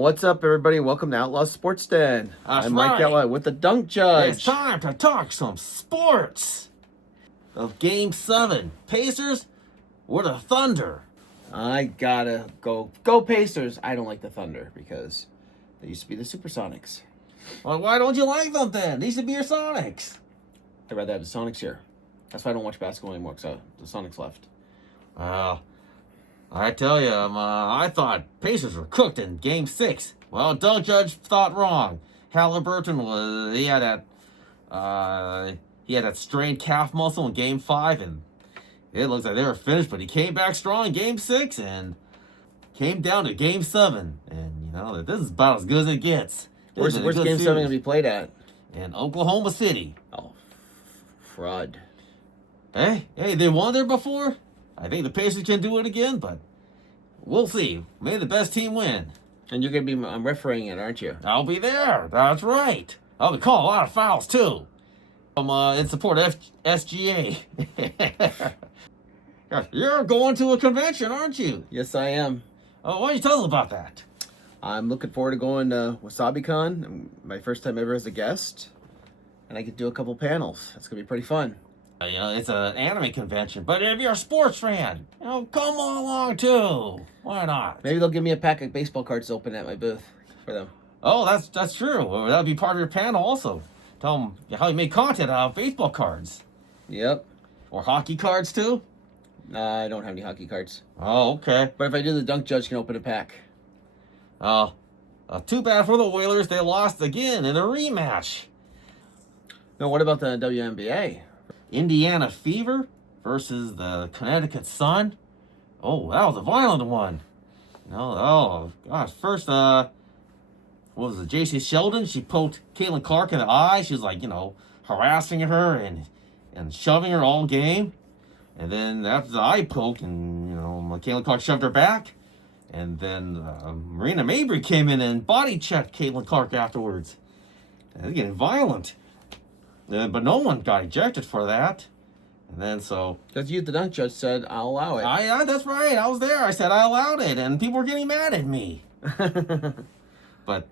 What's up, everybody? Welcome to Outlaw Sports Den. That's I'm Mike right. Outlaw with the Dunk Judge. It's time to talk some sports. Of Game 7, Pacers or the Thunder? I gotta go Pacers. I don't like the Thunder because they used to be the Supersonics. Well, why don't you like them then? These should be your Sonics. I'd rather have the Sonics here. That's why I don't watch basketball anymore, because the Sonics left. Well, I tell you, I thought Pacers were cooked in Game 6. Well, Doug Judge thought wrong. Halliburton he had that strained calf muscle in Game 5, and it looks like they were finished, but he came back strong in Game 6 and came down to Game 7. And, this is about as good as it gets. Where's Game 7 going to be played at? In Oklahoma City. Oh, fraud. Hey, they won there before? I think the Pacers can do it again, but we'll see. May the best team win. And you're going to be refereeing it, aren't you? I'll be there. That's right. I'll be calling a lot of fouls, too. I'm in support of SGA. You're going to a convention, aren't you? Yes, I am. Oh, why don't you tell us about that? I'm looking forward to going to WasabiCon. My first time ever as a guest. And I could do a couple panels. That's going to be pretty fun. It's an anime convention, but if you're a sports fan, come along too. Why not? Maybe they'll give me a pack of baseball cards to open at my booth for them. Oh, that's true. Well, that'll be part of your panel also. Tell them how you make content out of baseball cards. Yep. Or hockey cards too? I don't have any hockey cards. Oh, okay. But if I do, the Dunk Judge can open a pack. Too bad for the Whalers. They lost again in a rematch. No, what about the WNBA? Indiana Fever versus the Connecticut Sun. Oh, that was a violent one. Oh, gosh. First, what was it? J.C. Sheldon, she poked Caitlin Clark in the eye. She was like, harassing her and shoving her all game. And then after the eye poke, and, Caitlin Clark shoved her back. And then Marina Mabry came in and body checked Caitlin Clark afterwards. They're getting violent. But no one got ejected for that. And then so... Because you, the Dunk Judge, said, I'll allow it. Yeah, that's right. I was there. I said I allowed it. And people were getting mad at me. But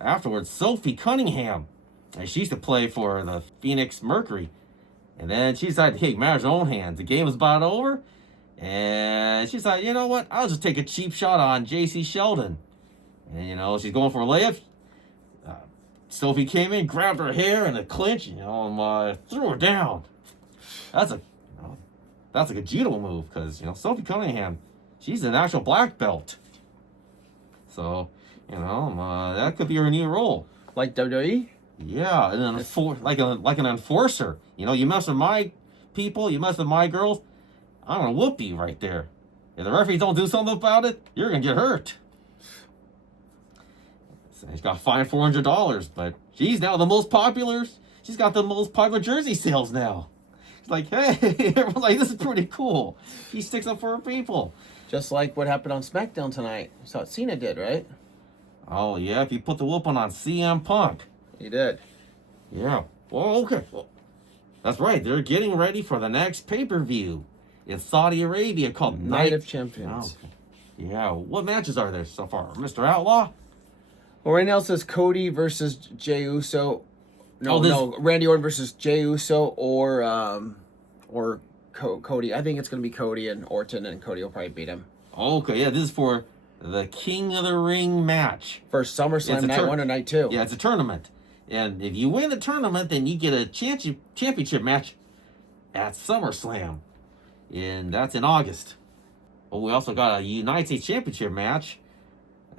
afterwards, Sophie Cunningham, she used to play for the Phoenix Mercury. And then she decided to take matters in her own hands. The game was about over. And she decided, you know what? I'll just take a cheap shot on J.C. Sheldon. And, she's going for a layup. Sophie came in, grabbed her hair in a clinch, and threw her down. That's a good judo move because Sophie Cunningham, she's an actual black belt. So that could be her new role. Like WWE? Yeah, and like an enforcer. You mess with my people, you mess with my girls, I'm gonna whoop you right there. If the referees don't do something about it, you're gonna get hurt. She's got fined $400, but she's now the most popular. She's got the most popular jersey sales now. She's like, hey, everyone's like, this is pretty cool. She sticks up for her people. Just like what happened on SmackDown tonight. You saw what Cena did, right? Oh, yeah, if you put the whooping on CM Punk. He did. Yeah. Well, okay. Well, that's right. They're getting ready for the next pay-per-view in Saudi Arabia called Night of Champions. Oh, yeah. What matches are there so far, Mr. Outlaw? Well, right now it says Cody versus Jey Uso. No, Randy Orton versus Jey Uso or Cody. I think it's going to be Cody and Orton, and Cody will probably beat him. Okay, yeah, this is for the King of the Ring match. For SummerSlam night 1 or night 2. Yeah, it's a tournament. And if you win the tournament, then you get a championship match at SummerSlam. And that's in August. Well, we also got a United States Championship match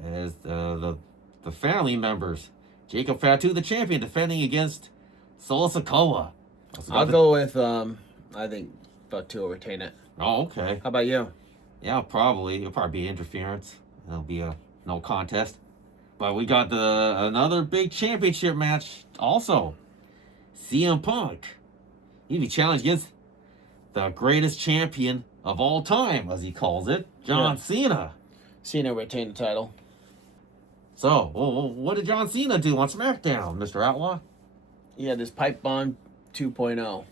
as the family members. Jacob Fatu, the champion, defending against Solo Sikoa. I'll go with, I think Fatu will retain it. Oh, okay. How about you? Yeah, probably. It'll probably be interference. It'll be a no contest. But we got another big championship match also. CM Punk. He'll be challenged against the greatest champion of all time, as he calls it, John Cena. Cena retained the title. So, what did John Cena do on SmackDown, Mr. Outlaw? He had this pipe bomb 2.0.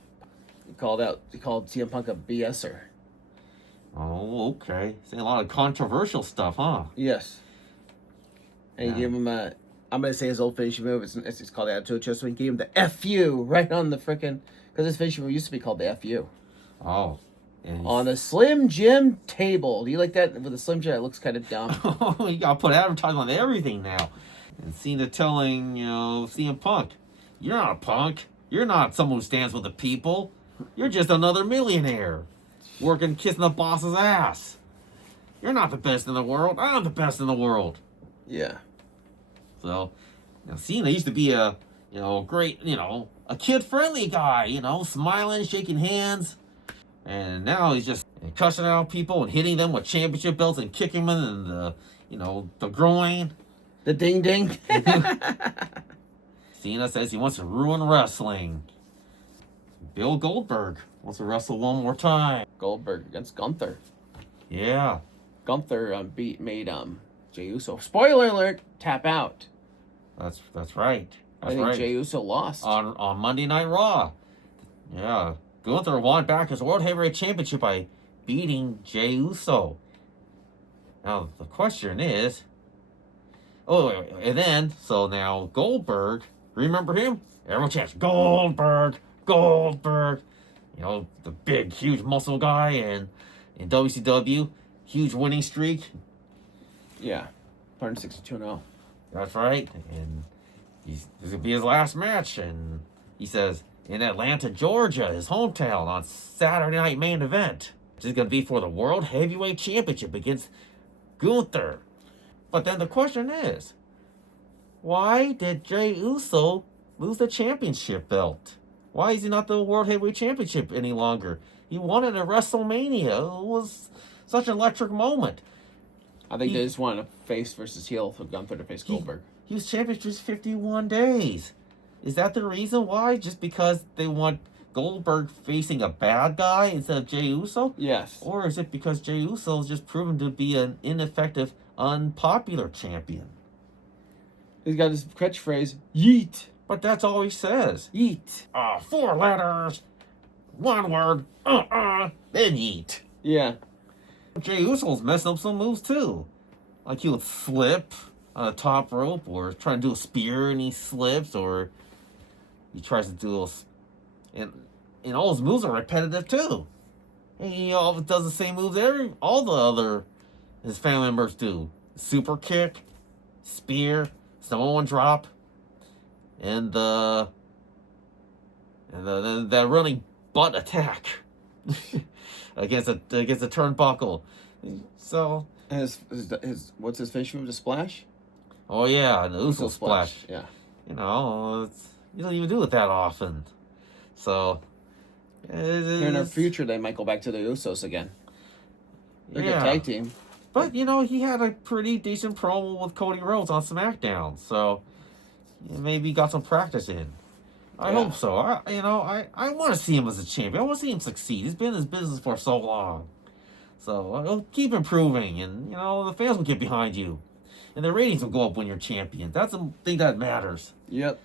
He called CM Punk a BSer. Oh, okay. Saying a lot of controversial stuff, huh? Yes. And he gave him a, I'm going to say his old finishing move. It's called the Attitude Twist. So he gave him the FU right on the frickin', because his finishing move used to be called the FU. Oh. On a Slim Jim table. Do you like that? With a Slim Jim, it looks kind of dumb. Oh, you gotta put advertising on everything now. And Cena telling, CM Punk, you're not a punk. You're not someone who stands with the people. You're just another millionaire. Working, kissing the boss's ass. You're not the best in the world. I'm the best in the world. Yeah. So, Cena used to be a, great, a kid-friendly guy, smiling, shaking hands. And now he's just cussing out people and hitting them with championship belts and kicking them in the groin. The ding ding. Cena says he wants to ruin wrestling. Bill Goldberg wants to wrestle one more time. Goldberg against Gunther. Yeah. Gunther made Jey Uso. Spoiler alert! Tap out. That's right. I think Jey Uso lost on Monday Night Raw. Yeah. Gunther won back his World Heavyweight Championship by beating Jey Uso. Now, the question is... and then, so now Goldberg, remember him? Everyone chants, Goldberg! The big, huge muscle guy in WCW. Huge winning streak. Yeah. 162-0. That's right. And this will be his last match. And he says... in Atlanta, Georgia, his hometown, on Saturday night main event. Which is going to be for the World Heavyweight Championship against Gunther. But then the question is, why did Jey Uso lose the championship belt? Why is he not the World Heavyweight Championship any longer? He won it at WrestleMania. It was such an electric moment. I think they just wanted a face versus heel for Gunther to face Goldberg. He was champion for just 51 days. Is that the reason why? Just because they want Goldberg facing a bad guy instead of Jey Uso? Yes. Or is it because Jey Uso is just proven to be an ineffective, unpopular champion? He's got his catchphrase, yeet. But that's all he says. Yeet. 4 letters, 1 word, then yeet. Yeah. Jey Uso's messing up some moves too. Like he would slip on a top rope or trying to do a spear and he slips, or he tries to do and all his moves are repetitive too. And he does the same moves all the other his family members do. Super kick, spear, Samoan drop, and that running butt attack against a turnbuckle. So his what's his finishing move? The splash? Oh yeah, the Uso splash. Yeah. You don't even do it that often. So here in the future, they might go back to the Usos again. They're a good tag team. But he had a pretty decent promo with Cody Rhodes on SmackDown, so maybe he got some practice in. I hope so. I want to see him as a champion. I want to see him succeed. He's been in this business for so long, so he'll keep improving, and the fans will get behind you, and the ratings will go up when you're champion. That's the thing that matters. Yep.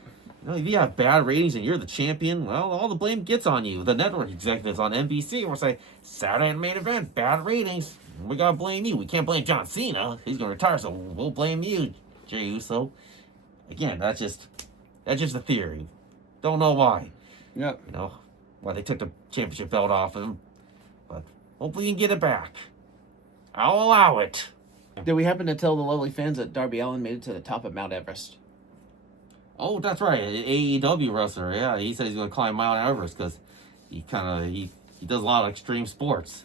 If you have bad ratings and you're the champion, well, all the blame gets on you. The network executives on NBC will say, Saturday main event, bad ratings. We gotta blame you. We can't blame John Cena. He's gonna retire, so we'll blame you, Jey Uso. Again, that's just a theory. Don't know why. Yep. Why they took the championship belt off him. But hopefully you can get it back. I'll allow it. Did we happen to tell the lovely fans that Darby Allin made it to the top of Mount Everest? Oh, that's right. AEW wrestler. Yeah, he said he's going to climb Mount Everest because he does a lot of extreme sports.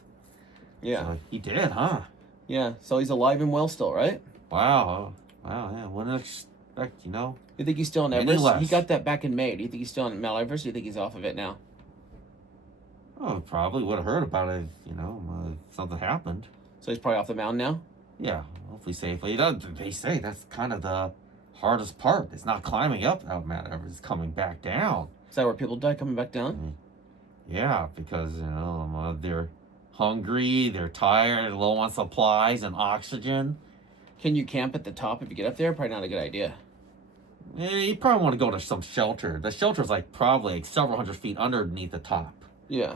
Yeah. So he did, huh? Yeah. So he's alive and well still, right? Wow. Yeah. Wouldn't expect, You think he's still on Everest? He got that back in May. Do you think he's still on Mount Everest, or do you think he's off of it now? Oh, probably would have heard about it if, something happened. So he's probably off the mountain now? Yeah, hopefully safely. They say that's kind of the hardest part. It's not climbing up Mount Everest. It's coming back down. Is that where people die, coming back down? Yeah, because, they're hungry, they're tired, low on supplies and oxygen. Can you camp at the top if you get up there? Probably not a good idea. Yeah, you probably want to go to some shelter. The shelter's probably several hundred feet underneath the top. Yeah.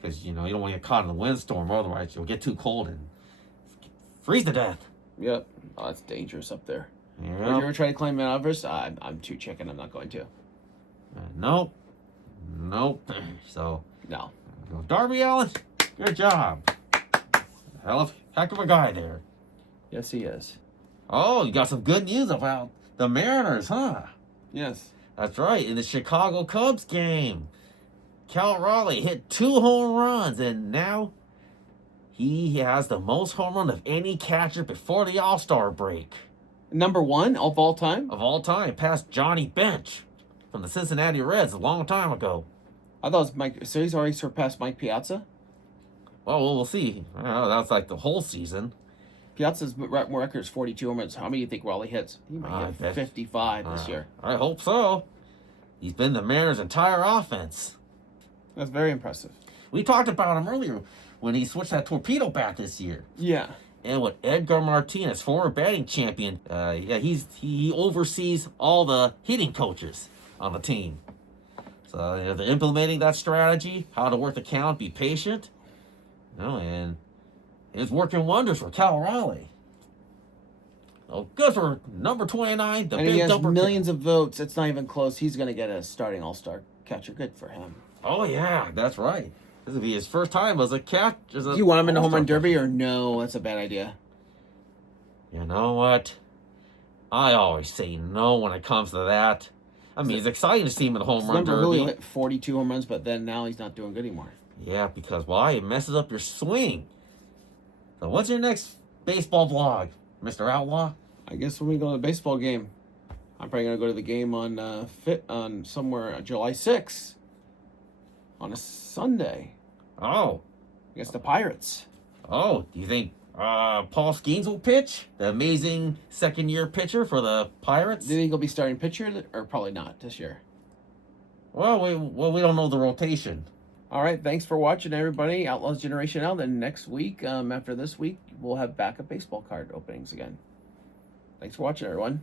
Because, you don't want to get caught in a windstorm, otherwise you'll get too cold and freeze to death. Yep. Oh, it's dangerous up there. Would you Yeah. ever try to climb Mount Everest? I'm too chicken. I'm not going to. Nope. Nope. So, No. Darby Allin, good job. Heck of a guy there. Yes, he is. Oh, you got some good news about the Mariners, huh? Yes. That's right. In the Chicago Cubs game, Cal Raleigh hit 2 home runs, and now he has the most home run of any catcher before the All-Star break Number 1 of all time? of all time, past Johnny Bench from the Cincinnati Reds a long time ago. I thought it was Mike. So he's already surpassed Mike Piazza? Well, we'll see. That's like the whole season. Piazza's record is 42 home runs. How many do you think Raleigh hits? He might hit 55 this year. I hope so. He's been the Mariners' entire offense. That's very impressive. We talked about him earlier when he switched that torpedo bat this year. Yeah. And with Edgar Martinez, former batting champion, he oversees all the hitting coaches on the team. So they're implementing that strategy, how to work the count, be patient, and it's working wonders for Cal Raleigh. Oh, good for number 29, the And big he has dumper. millions of votes. It's not even close. He's going to get a starting all-star catcher. Good for him. Oh yeah, that's right. This will be his first time as a catch. Do you want him in the home run derby or no? That's a bad idea. You know what? I always say no when it comes to that. I mean, it's exciting to see him in the home run derby. Really hit 42 home runs, but then now he's not doing good anymore. Yeah, because why? It messes up your swing. So what's your next baseball vlog, Mr. Outlaw? I guess when we go to the baseball game, I'm probably gonna go to the game on somewhere July 6th on a Sunday Oh, against the Pirates. do you think Paul Skeens will pitch? The amazing second-year pitcher for the Pirates? Do you think he'll be starting pitcher or probably not this year? Well, we don't know the rotation. All right, thanks for watching, everybody. Outlaws Generation out. Then next week, after this week, we'll have backup baseball card openings again. Thanks for watching, everyone.